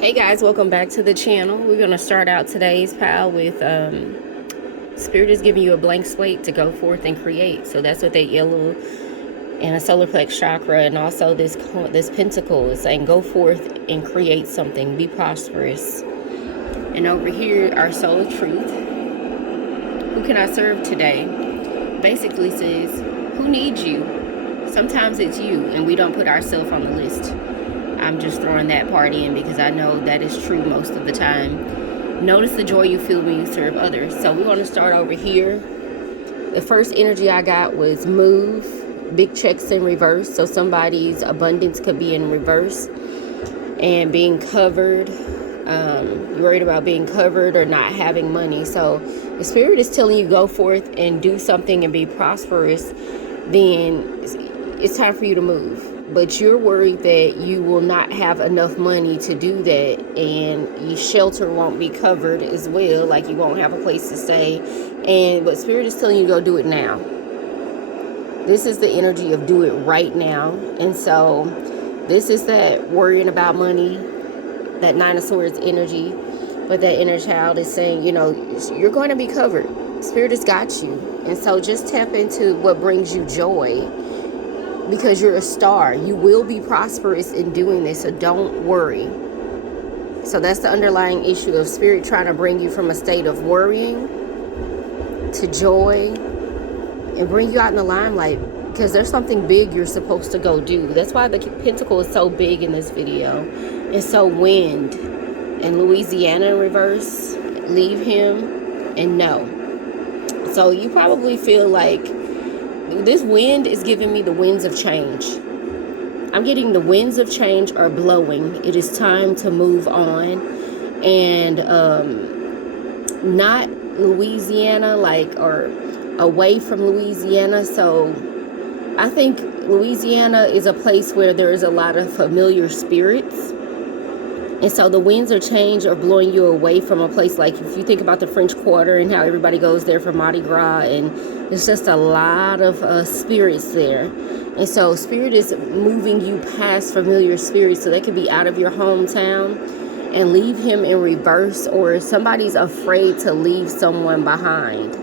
Hey guys, welcome back to the channel. We're going to start out today's pile with Spirit is giving you a blank slate to go forth and create. So that's what that yellow and a solar plex chakra, and also this pentacle is saying go forth and create something, be prosperous. And over here, our soul of truth, who can I serve today, basically says, who needs you? Sometimes it's you, and we don't put ourselves on the list. I'm just throwing that part in because I know that is true most of the time. Notice the joy you feel when you serve others. So we're going to start over here. The first energy I got was move, big checks in reverse. So somebody's abundance could be in reverse and being covered. You're worried about being covered or not having money. So the Spirit is telling you go forth and do something and be prosperous. Then it's time for you to move. But you're worried that you will not have enough money to do that, and your shelter won't be covered as well, like you won't have a place to stay. But Spirit is telling you to go do it now. This is the energy of do it right now. And so this is that worrying about money, that Nine of Swords energy. But that inner child is saying, you're going to be covered. Spirit has got you. And so just tap into what brings you joy. Because you're a star, you will be prosperous in doing this, so don't worry. So that's the underlying issue of Spirit trying to bring you from a state of worrying to joy and bring you out in the limelight, because there's something big you're supposed to go do. That's why the pentacle is so big in this video. And so wind and Louisiana in reverse, leave him and no. So you probably feel like this wind is giving me the winds of change. I'm getting the winds of change are blowing. It is time to move on. And not Louisiana, or away from Louisiana. So I think Louisiana is a place where there is a lot of familiar spirits. And so the winds of change are blowing you away from a place like, if you think about the French Quarter and how everybody goes there for Mardi Gras, and there's just a lot of spirits there. And so Spirit is moving you past familiar spirits, so they could be out of your hometown, and leave him in reverse, or somebody's afraid to leave someone behind.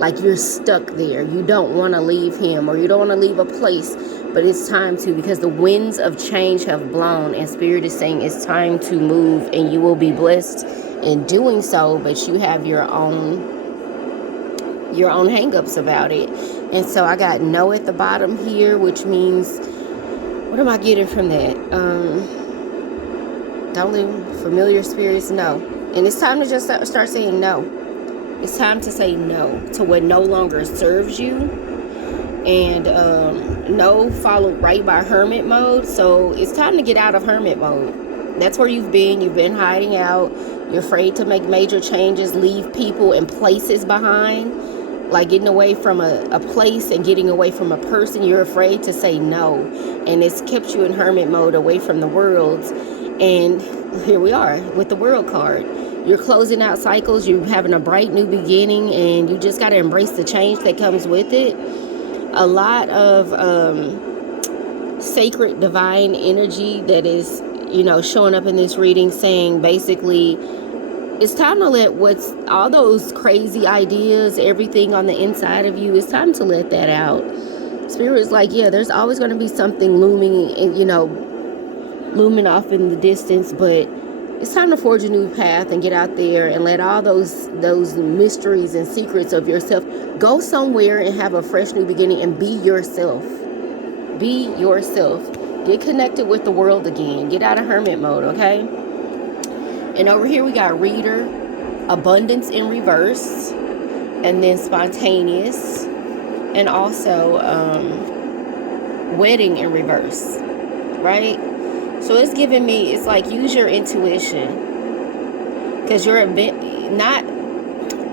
Like you're stuck there. You don't want to leave him, or you don't want to leave a place. But it's time to, because the winds of change have blown, and Spirit is saying it's time to move, and you will be blessed in doing so, but you have your own hang-ups about it. And so I got no at the bottom here, which means, what am I getting from that? Don't leave familiar spirits, no. And it's time to just start saying no. It's time to say no to what no longer serves you. And no followed right by hermit mode. So it's time to get out of hermit mode. That's where you've been hiding out. You're afraid to make major changes, leave people and places behind, like getting away from a place and getting away from a person. You're afraid to say no, and it's kept you in hermit mode, away from the world. And here we are with the World card. You're closing out cycles, you're having a bright new beginning, and you just got to embrace the change that comes with it. A lot of sacred divine energy that is, showing up in this reading, saying basically it's time to let all those crazy ideas, everything on the inside of you, it's time to let that out. Spirit is like, yeah, there's always going to be something looming, looming off in the distance, but it's time to forge a new path and get out there and let all those mysteries and secrets of yourself go somewhere and have a fresh new beginning, and be yourself. Be yourself. Get connected with the world again. Get out of hermit mode, okay? And over here we got reader, abundance in reverse, and then spontaneous, and also wedding in reverse, right? So it's giving me, it's like, use your intuition, because you're not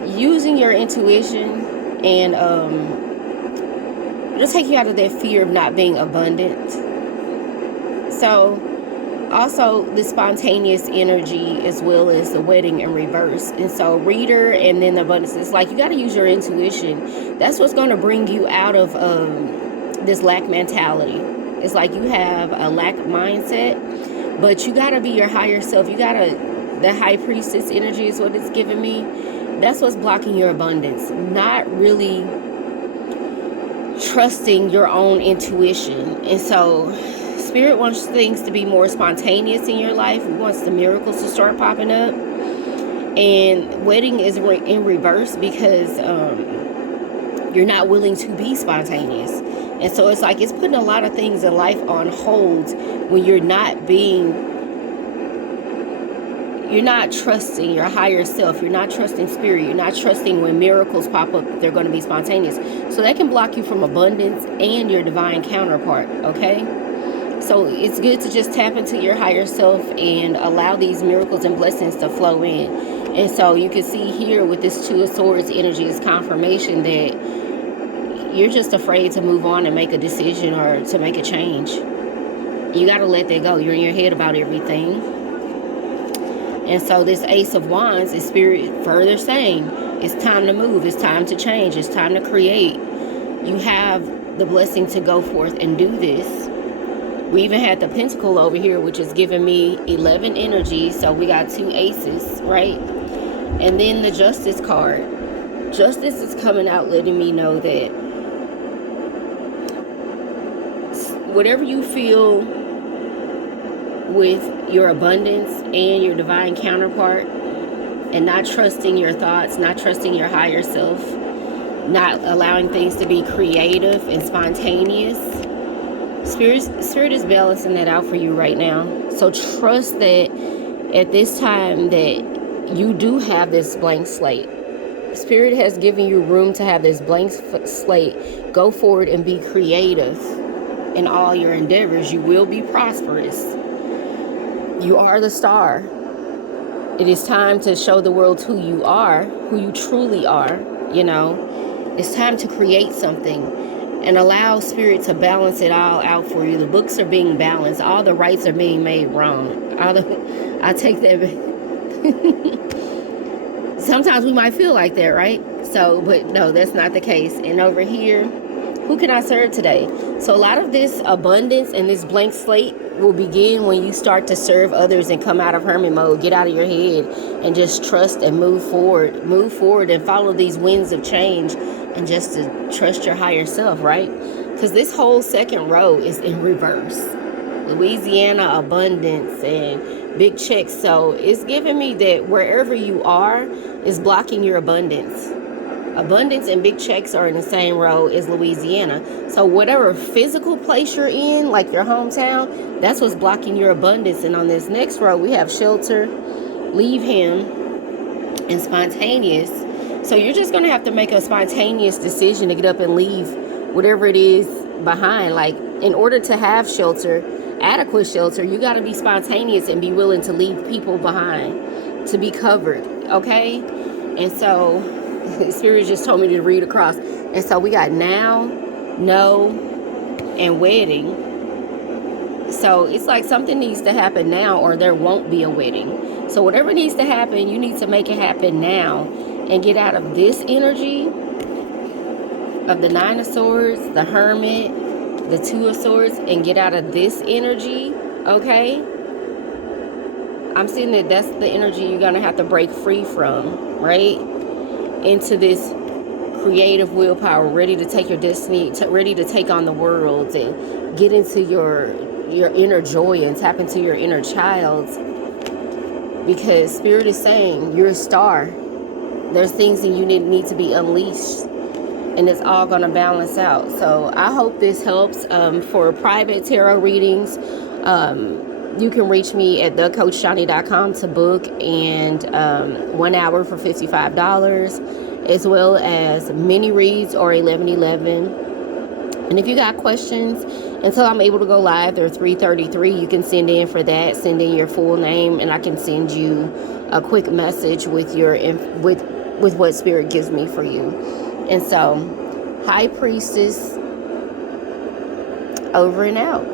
using your intuition, and it'll take you out of that fear of not being abundant. So also the spontaneous energy, as well as the wedding in reverse. And so reader and then the abundance, it's like you got to use your intuition. That's what's going to bring you out of this lack mentality. It's like you have a lack mindset, But you got to be your higher self. You got to, the high priestess energy is what it's giving me. That's what's blocking your abundance. Not really trusting your own intuition. And so Spirit wants things to be more spontaneous in your life. It wants the miracles to start popping up. And wedding is in reverse because you're not willing to be spontaneous. And so it's like it's putting a lot of things in life on hold when you're not trusting your higher self. You're not trusting spirit. You're not trusting when miracles pop up, they're going to be spontaneous. So that can block you from abundance and your divine counterpart, okay? So it's good to just tap into your higher self and allow these miracles and blessings to flow in. And so you can see here with this Two of Swords energy is confirmation that you're just afraid to move on and make a decision or to make a change. You got to let that go. You're in your head about everything. And so this Ace of Wands is Spirit further saying it's time to move. It's time to change. It's time to create. You have the blessing to go forth and do this. We even had the Pentacle over here, which is giving me 11 energy. So we got 2 aces, right? And then the Justice card. Justice is coming out letting me know that whatever you feel with your abundance and your divine counterpart, and not trusting your thoughts, not trusting your higher self, not allowing things to be creative and spontaneous, Spirit is balancing that out for you right now. So trust that at this time that you do have this blank slate. Spirit has given you room to have this blank slate. Go forward and be creative in all your endeavors. You will be prosperous. You are the star. It is time to show the world who you are, who you truly are, you know. It's time to create something and allow Spirit to balance it all out for you. The books are being balanced. All the rights are being made wrong. I take that. Sometimes we might feel like that, right? So, but no, that's not the case. And over here, who can I serve today? So a lot of this abundance and this blank slate will begin when you start to serve others and come out of hermit mode. Get out of your head and just trust and move forward. Move forward and follow these winds of change and just to trust your higher self, right? Because this whole second row is in reverse. Louisiana, abundance, and big checks. So it's giving me that wherever you are is blocking your abundance. Abundance and big checks are in the same row as Louisiana. So whatever physical place you're in, like your hometown, that's what's blocking your abundance. And on this next row, we have shelter, leave him, and spontaneous. So you're just going to have to make a spontaneous decision to get up and leave whatever it is behind. Like, in order to have shelter, adequate shelter, you got to be spontaneous and be willing to leave people behind, to be covered, okay? And so Spirit just told me to read across. And so we got now, no, and wedding. So it's like something needs to happen now or there won't be a wedding. So whatever needs to happen, you need to make it happen now and get out of this energy of the Nine of Swords, the Hermit, the Two of Swords, and get out of this energy, okay? I'm seeing that that's the energy you're going to have to break free from, right? Into this creative willpower, ready to take your destiny, ready to take on the world and get into your inner joy and tap into your inner child. Because Spirit is saying you're a star. There's things that you need to be unleashed, and it's all going to balance out. So I hope this helps. For private tarot readings, you can reach me at thecoachshani.com to book, and 1 hour for $55, as well as mini reads or 1111. And if you got questions until I'm able to go live, they're 3:33. You can send in for that. Send in your full name, and I can send you a quick message with your with what Spirit gives me for you. And so, High Priestess, over and out.